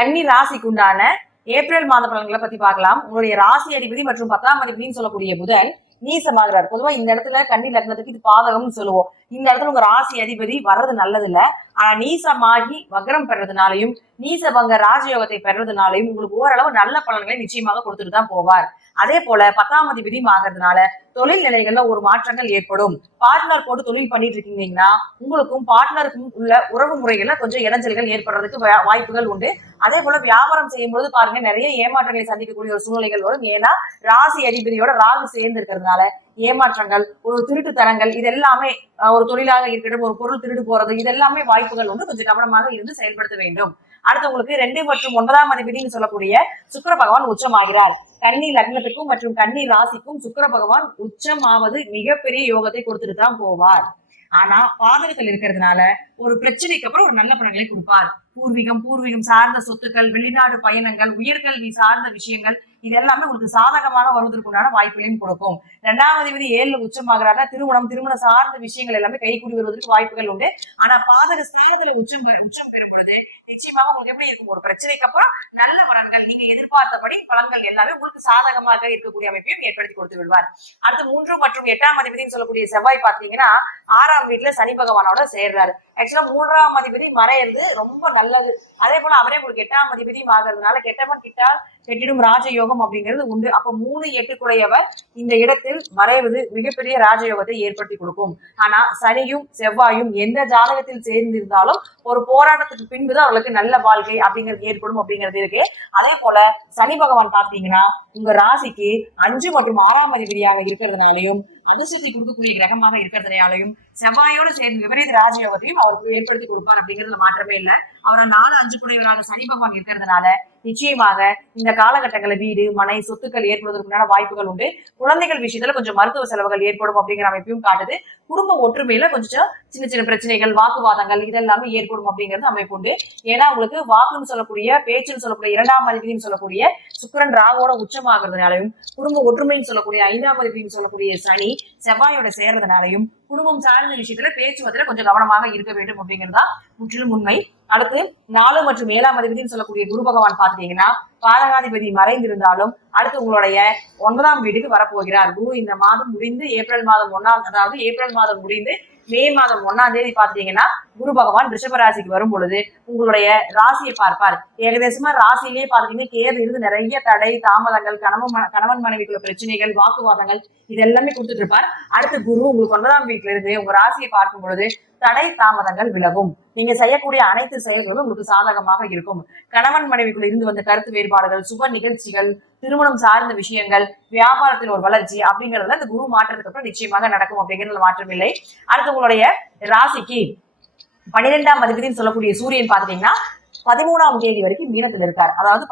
கன்னி ராசிக்கு உண்டான ஏப்ரல் மாத பலன்களை பத்தி பார்க்கலாம். உங்களுடைய ராசி அதிபதி மற்றும் 10ஆம் அதிபதினு சொல்லக்கூடிய புதன் நீசமாகிறார். பொதுவா இந்த இடத்துல கன்னி லக்னத்துக்கு இது பாதகம்னு சொல்லுவோம். இந்த இடத்துல உங்க ராசி அதிபதி வர்றது நல்லது இல்ல. ஆனா நீசமாகி வக்ரம் பெறதுனாலையும் நீசபங்க ராஜயோகத்தை பெறதுனாலையும் உங்களுக்கு ஓரளவு நல்ல பலன்களை நிச்சயமாக கொடுத்துட்டு தான் போவார். அதே போல 10ஆம் அதிபதி ஆகிறதுனால தொழில் நிலைகள்ல ஒரு மாற்றங்கள் ஏற்படும். பார்ட்னர் போட்டு தொழில் பண்ணிட்டு இருக்கீங்கன்னா உங்களுக்கும் பார்ட்னருக்கும் உள்ள உறவு முறைகள்ல கொஞ்சம் இடைஞ்சல்கள் ஏற்படுறதுக்கு வாய்ப்புகள் உண்டு. அதே போல வியாபாரம் செய்யும் பொழுது பாருங்க நிறைய ஏமாற்றங்களை சந்திக்கக்கூடிய ஒரு சூழ்நிலைகள் வரும். ஏன்னா ராசி அதிபதியோட ராகு சேர்ந்து இருக்கிறதுனால ஏமாற்றங்கள், ஒரு திருட்டுத்தனங்கள், இது எல்லாமே ஒரு தொழிலாக இருக்கட்டும், ஒரு பொருள் திருடு போறது, இது எல்லாமே வாய்ப்புகள் உண்டு. கொஞ்சம் கவனமாக இருந்து செயல்படுத்த வேண்டும். அடுத்து உங்களுக்கு 2 மற்றும் 9ஆம் அதிபதினு சொல்லக்கூடிய சுக்கிர பகவான் உச்சமாகிறார். கன்னி லக்னத்துக்கும் மற்றும் கன்னி ராசிக்கும் சுக்கிர பகவான் உச்சமாவது மிகப்பெரிய யோகத்தை கொடுத்துட்டு தான் போவார். ஆனா பாதகங்கள் இருக்கிறதுனால ஒரு பிரச்சனைக்கு அப்புறம் ஒரு நல்ல பலன்களை கொடுப்பார். பூர்வீகம் சார்ந்த சொத்துக்கள், வெளிநாடு பயணங்கள், உயர்கல்வி சார்ந்த விஷயங்கள், இது எல்லாமே உங்களுக்கு சாதகமாக வருவதற்குண்டான வாய்ப்புகளையும் கொடுக்கும். 2ஆம் அதிபதி 7ல உச்சமாகிறாரா திருமண சார்ந்த விஷயங்கள் எல்லாமே கைகூடி வருவதற்கு வாய்ப்புகள் உண்டு. ஆனா பாதக ஸ்தானத்துல உச்சம் பெறும் பொழுது நிச்சயமாக உங்களுக்கு எப்படி இருக்கும், ஒரு பிரச்சனைக்கு அப்புறம் நல்ல பலன்கள், நீங்க எதிர்பார்த்தபடி பலன்கள் எல்லாமே உங்களுக்கு சாதகமாக இருக்கக்கூடிய அமைப்பையும் ஏற்படுத்தி கொடுத்து விடுவார். அடுத்து 3 மற்றும் 8ஆம் அதிபதினு சொல்லக்கூடிய செவ்வாய் பாத்தீங்கன்னா 6ஆம் வீட்டுல சனி பகவானோட சேர்றாரு. ஆக்சுவலா 3ஆம் அதிபதி மறையிறது ரொம்ப நல்லது. அதே போல அவரே உங்களுக்கு 8ஆம் அதிபதியும் ஆகிறதுனால கெட்டவன் கிட்டால் கெட்டிடும் ராஜயோகம் அப்படிங்கிறது உண்டு. அப்ப 3, 8 குடையவர் இந்த இடத்தில் மறைவது மிகப்பெரிய ராஜயோகத்தை ஏற்படுத்தி கொடுக்கும். ஆனா சனியும் செவ்வாயும் எந்த ஜாதகத்தில் சேர்ந்திருந்தாலும் ஒரு போராட்டத்துக்கு பின்புதான் அவர்களுக்கு நல்ல வாழ்க்கை அப்படிங்கிறது ஏற்படும் அப்படிங்கிறது இருக்கு. அதே போல சனி பகவான் பாத்தீங்கன்னா உங்க ராசிக்கு 5 மற்றும் 6ஆம் அதிபதியாக இருக்கிறதுனாலையும் அதிர்ஷ்டத்தை கொடுக்கக்கூடிய கிரகமாக இருக்கிறதுனாலையும் செவ்வாயோடு சேர்ந்து விபரீத ராஜயோகத்தையும் அவருக்கு ஏற்படுத்தி கொடுப்பார் அப்படிங்கிறதுல மாற்றமே இல்லை. அவரை 4, 5 குடையவராக சனி பகவான் இருக்கிறதுனால நிச்சயமாக இந்த காலகட்டங்கள வீடு, மனை, சொத்துக்கள் ஏற்படுவதற்கான வாய்ப்புகள் உண்டு. குழந்தைகள் விஷயத்துல கொஞ்சம் மருத்துவ செலவுகள் ஏற்படும் அப்படிங்கிற அமைப்பையும் காட்டுது. குடும்ப ஒற்றுமையில கொஞ்சம் சின்ன பிரச்சனைகள், வாக்குவாதங்கள் இதெல்லாமே ஏற்படும் அப்படிங்கிறது அமைப்பு உண்டு. ஏன்னா உங்களுக்கு வாக்குன்னு சொல்லக்கூடிய, பேச்சுன்னு சொல்லக்கூடிய 2ஆம் அதிபதினு சொல்லக்கூடிய சுக்கிரன் ராகுவோட உச்சமாகிறதுனாலையும், குடும்ப ஒற்றுமைன்னு சொல்லக்கூடிய 5ஆம் அதிபதினு சொல்லக்கூடிய சனி செவ்வாயோட சேர்றதுனாலையும் குடும்பம் சார்ந்த விஷயத்துல பேச்சுவார்த்தையில கொஞ்சம் கவனமாக இருக்க வேண்டும் அப்படிங்கிறதா முற்றிலும் உண்மை. அடுத்து 4 மற்றும் 7ஆம் அதிபதினு சொல்லக்கூடிய குரு பகவான் பாத்தீங்கன்னா பாதகாதிபதி மறைந்திருந்தாலும் அடுத்து உங்களுடைய 9ஆம் வீட்டுக்கு வரப்போகிறார். குரு இந்த மாதம் முடிந்து ஏப்ரல் மாதம் முடிந்து மே மாதம் 1ஆம் தேதி பாத்தீங்கன்னா குரு பகவான் ரிஷபராசிக்கு வரும் பொழுது உங்களுடைய ராசியை பார்ப்பார். ஏகதேசமா ராசியிலேயே பாத்தீங்கன்னா கேது இருந்து நிறைய தடை, தாமதங்கள், கணவன் மனைவிக்குள்ள பிரச்சனைகள், வாக்குவாதங்கள் இதெல்லாமே கொடுத்துட்டு இருப்பார். அடுத்து குரு உங்களுக்கு 9ஆம் வீட்டுல இருந்து உங்க ராசியை பார்க்கும் பொழுது தடை தாமதங்கள் விலகும். நீங்க செய்யக்கூடிய அனைத்து செயல்களும் உங்களுக்கு சாதகமாக இருக்கும். கணவன் மனைவிக்குள்ள இருந்து வந்த கருத்து வேறுபாடுகள், சுப நிகழ்ச்சிகள், திருமணம் சார்ந்த விஷயங்கள், வியாபாரத்தில் ஒரு வளர்ச்சி அப்படிங்கறதுல இந்த குரு மாற்றத்துக்கு அப்புறம் நிச்சயமாக நடக்கும் அப்படிங்கிறதுல மாற்றம் இல்லை. அடுத்து உங்களுடைய ராசிக்கு 12ஆம் அதிபதினு சொல்லக்கூடிய சூரியன் பாத்தீங்கன்னா 13ஆம் தேதி வரைக்கும் மீனத்துல இருக்கார். அதாவது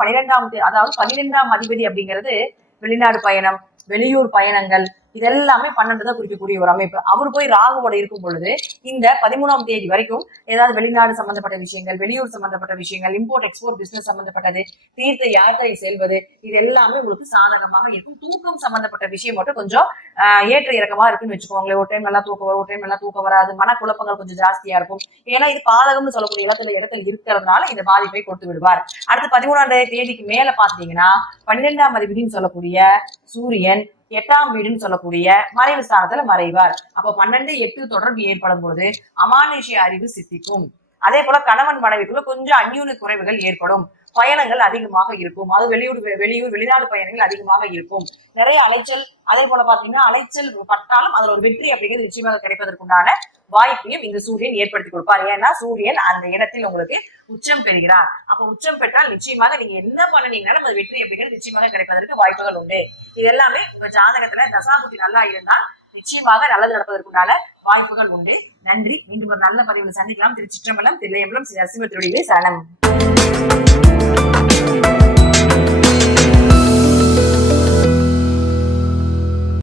12ஆம் அதிபதி அப்படிங்கிறது வெளிநாடு பயணம், வெளியூர் பயணங்கள் இதெல்லாமே 12 குறிக்கக்கூடிய ஒரு அமைப்பு. அவர் போய் ராகுவோட இருக்கும் பொழுது இந்த 13ஆம் தேதி வரைக்கும் ஏதாவது வெளிநாடு சம்பந்தப்பட்ட விஷயங்கள், வெளியூர் சம்பந்தப்பட்ட விஷயங்கள், இம்போர்ட் எக்ஸ்போர்ட் பிசினஸ் சம்பந்தப்பட்டது, தீர்த்த யாத்திரை செல்வது இது எல்லாமே உங்களுக்கு சாதகமாக இருக்கும். தூக்கம் சம்பந்தப்பட்ட விஷயம் மட்டும் கொஞ்சம் ஏற்ற இறக்கமா இருக்குன்னு வச்சுக்கோங்களேன். ஒரு டைம் நல்லா தூக்கம் வரும், ஒரு டைம் நல்லா தூக்கம் வராது, மனக்குழப்பங்கள் கொஞ்சம் ஜாஸ்தியா இருக்கும். ஏன்னா இது பாதகம்னு சொல்லக்கூடிய இடத்துல இருக்கிறதுனால இந்த பாதிப்பை கொடுத்து விடுவார். அடுத்து 13ஆம் தேதிக்கு மேல பாத்தீங்கன்னா 12ஆம் அதிபதினு சொல்லக்கூடிய சூரியன் 8ஆம் வீடுன்னு சொல்லக்கூடிய மறைவு ஸ்தானத்துல மறைவார். அப்ப 12, 8 தொடர்பு ஏற்படும் போது அமானுஷ்ய அறிவு சித்திக்கும். அதே போல கணவன் மனைவிக்குள்ள கொஞ்சம் அந்யூன குறைவுகள் ஏற்படும். பயணங்கள் அதிகமாக இருக்கும். அது வெளிநாடு பயணங்கள் அதிகமாக இருக்கும். நிறைய அலைச்சல், அதே போல பாத்தீங்கன்னா அலைச்சல் பட்டாலும் அதுல ஒரு வெற்றி அப்படிங்கிறது நிச்சயமாக கிடைப்பதற்குண்டான வாய்ப்பையும் இந்த சூரியன் ஏற்படுத்தி கொடுப்பார். ஏன்னா சூரியன் அந்த இடத்தில் உங்களுக்கு உச்சம் பெறுகிறார். அப்ப உச்சம் பெற்றால் நிச்சயமாக நீங்க என்ன பண்ணினீங்கனாலும் அது வெற்றி அப்படிங்கிறது நிச்சயமாக கிடைப்பதற்கு வாய்ப்புகள் உண்டு. இது எல்லாமே உங்க ஜாதகத்துல தசாபுத்தி நல்லா இருந்தால் நிச்சயமாக நல்லது நடப்பதற்குண்டான வாய்ப்புகள் உண்டு. நன்றி. மீண்டும் ஒரு நல்ல பதிவில் சந்திக்கலாம். திருச்சிற்றம்பலம், தில்லையம்பலம், ஸ்ரீ நரசிம்ம திருவடிகளே சரணம்.